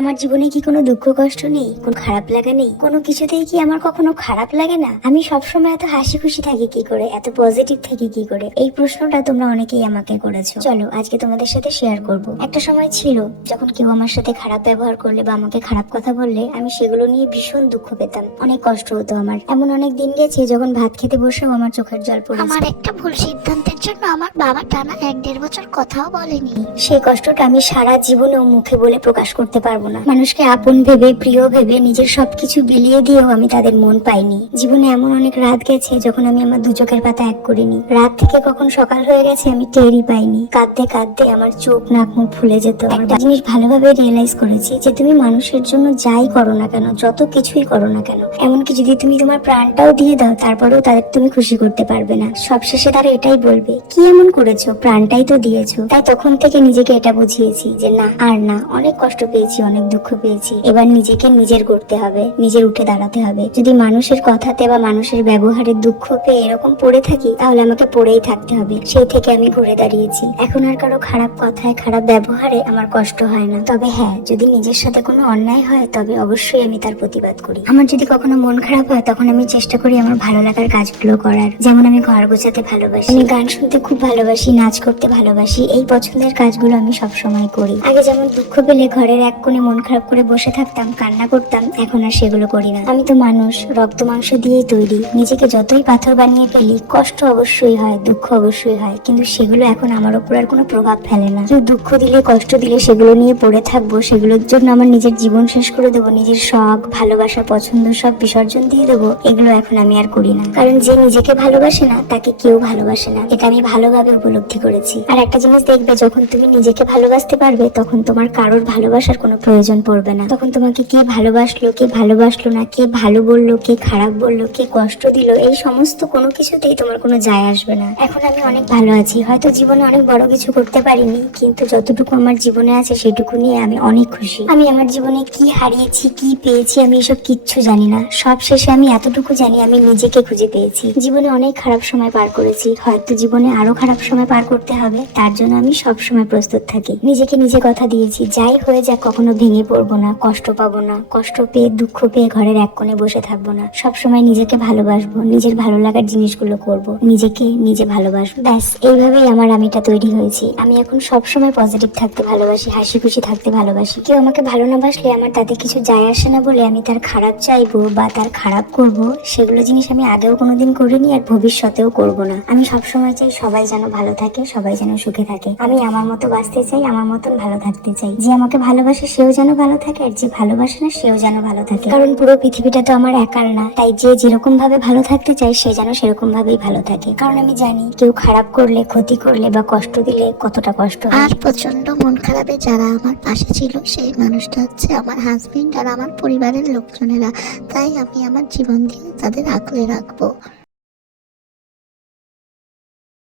আমার জীবনে কি কোনো দুঃখ কষ্ট নেই, কোনো খারাপ লাগা নেই, কোনো কিছুতেই কি আমার কখনো খারাপ লাগে না? আমি সবসময় এত হাসি খুশি থাকি কি করে, এত পজিটিভ থাকি কি করে? এই প্রশ্নটা তোমরা অনেকেই আমাকে করেছো। চলো আজকে তোমাদের সাথে শেয়ার করব। একটা সময় ছিল যখন কেউ আমার সাথে খারাপ ব্যবহার করলে বা আমাকে খারাপ কথা বললে আমি সেগুলো নিয়ে ভীষণ দুঃখ পেতাম, অনেক কষ্ট হতো আমার। এমন অনেক দিন গেছে যখন ভাত খেতে বসেও আমার চোখের জল পড়েছে। আমার একটা ভুল সিদ্ধান্তের জন্য আমার বাবা টানা 1-1.5 বছর কথাও বলেনি। সেই কষ্টটা আমি সারা জীবনেও মুখে বলে প্রকাশ করতে পারবো না। মানুষকে আপন ভেবে, প্রিয় ভেবে, নিজের সবকিছু বিলিয়ে দিয়েও আমি তাদের মন পাইনি। জীবনে এমন অনেক রাত গেছে যখন আমি আমার দু চোখের পাতা এক করিনি। রাত থেকে কখন সকাল হয়ে গেছে আমি টেরই পাইনি। কাঁদতে কাঁদতে আমার চোখ নাক মুখ ফুলে যেত। একটা জিনিস ভালোভাবে রিয়েলাইজ করেছি যে তুমি মানুষের জন্য যাই করো না কেন, যত কিছুই করো না কেন, এমনকি যদি তুমি তোমার প্রাণটাও দিয়ে দাও, তারপরেও তাদের তুমি খুশি করতে পারবে না। সবশেষে তারা এটাই বলবে, কি এমন করেছো, প্রাণটাই তো দিয়েছো। তাই তখন থেকে নিজেকে এটা বুঝিয়েছি যে না, আর না, অনেক কষ্ট পেয়েছি, অনেক দুঃখ পেয়েছি, এবার নিজেকে নিজের করতে হবে, নিজের উঠে দাঁড়াতে হবে। যদি মানুষের কথাতে বা মানুষের ব্যবহারে দুঃখ পেয়ে এরকম পড়ে থাকি, তাহলে আমাকে পড়েই থাকতে হবে। সেই থেকে আমি ঘুরে দাঁড়িয়েছি। এখন আর কারো খারাপ কথায়, খারাপ ব্যবহারে আমার কষ্ট হয় না। তবে হ্যাঁ, যদি নিজের সাথে কোনো অন্যায় হয় তবে অবশ্যই আমি তার প্রতিবাদ করি। আমার যদি কখনো মন খারাপ হয় তখন আমি চেষ্টা করি আমার ভালো লাগার কাজগুলো করার। যেমন আমি ঘর গোছাতে ভালোবাসি, আমি গান শুনতে খুব ভালোবাসি, নাচ করতে ভালোবাসি। এই পছন্দের কাজগুলো আমি সব সময় করি। আগে যেমন দুঃখ পেলে ঘরের এক কোণে মন খারাপ করে বসে থাকতাম, কান্না করতাম, এখন আর সেগুলো করি না। আমি তো মানুষ, রক্ত মাংস দিয়েই তৈরি। নিজেকে যতই পাথর বানিয়ে ফেলি, কষ্ট অবশ্যই হয়, দুঃখ অবশ্যই হয়, কিন্তু সেগুলো এখন আমার উপর আর কোনো প্রভাব ফেলে না। কেউ দুঃখ দিলে, কষ্ট দিলে সেগুলো নিয়ে পড়ে থাকবো, সেগুলোর জন্য আমার নিজের জীবন শেষ করে দেবো, নিজের শখ, ভালোবাসা, পছন্দ সব বিসর্জন দিয়ে দেবো, এগুলো এখন আমি আর করি না। কারণ যে নিজেকে ভালোবাসে না তাকে কেউ ভালোবাসে না, এটা আমি ভালোভাবে উপলব্ধি করেছি। আর একটা জিনিস দেখবে, যখন তুমি নিজেকে ভালোবাসতে পারবে তখন তোমার কারোর ভালোবাসার কোনো প্রয়োজন পড়বে না। তখন তোমাকে কে ভালোবাসলো, কে ভালোবাসলো না, কে ভালো বললো, কে খারাপ বললো, কে কষ্ট দিল, এই সমস্ত কোনো কিছুতেই তোমার কোনো যায় আসবে না। এখন আমি অনেক ভালো আছি। হয়তো জীবনে অনেক বড় কিছু করতে পারিনি, কিন্তু যতটুকু আমার জীবনে আছে সেটুকু নিয়ে আমি অনেক খুশি। আমি আমার জীবনে কি হারিয়েছি, কি পেয়েছি, আমি এসব কিচ্ছু জানি না। সব শেষে আমি এতটুকু জানি আমি নিজেকে খুঁজে পেয়েছি। জীবনে অনেক খারাপ সময় পার করেছি, হয়তো জীবনে আরো খারাপ সময় পার করতে হবে, তার জন্য আমি সব সময় প্রস্তুত থাকি। নিজেকে নিজে কথা দিয়েছি, যাই হয়ে যাক কখনো ভেঙে পড়বো না, কষ্ট পাবো না, কষ্ট পেয়ে দুঃখ পেয়ে ঘরের এক কোণে বসে থাকবো না। সব সময় নিজেকে ভালোবাসবো, নিজের ভালো লাগার জিনিসগুলো করব, নিজেকে নিজে ভালোবাসবো। ব্যাস এইভাবেই আমার আমিটা তৈরি হয়েছি। আমি এখন সব সময় পজিটিভ থাকতে ভালোবাসি, হাসি খুশি থাকতে ভালোবাসি। কেউ আমাকে ভালো না বাসলে আমার তাতে কিছু যায় আসে না বলে আমি তার খারাপ চাইবো বা তার খারাপ করব, সেগুলো জিনিস আমি আগেও কোনোদিন করিনি আর ভবিষ্যতেও করব না। আমি সবসময় চাই সবাই যেন ভালো থাকে, সবাই যেন সুখে থাকে। আমি আমার মতো বাঁচতে চাই, আমার মতন ভালো থাকতে চাই। যে আমাকে ভালোবাসে সেও যেন ভালো থাকে, আর যে ভালোবাসে না সেও যেন ভালো থাকে। কারণ পুরো পৃথিবীটা তো আমার একার না। তাই যে যেরকম ভাবে ভালো থাকতে চাই সে যেন সেরকম ভাবেই ভালো থাকে। কারণ আমি জানি কেউ খারাপ করলে, ক্ষতি করলে বা কষ্ট দিলে কতটা কষ্ট হয়। আর প্রচন্ড মন খারাপে যারা আমার পাশে ছিল সেই মানুষটা হচ্ছে আমার হাজবেন্ড আর আমার পরিবারের লোকজনেরা। তাই আমি আমার জীবন দিয়ে তাদের আগলে রাখবো।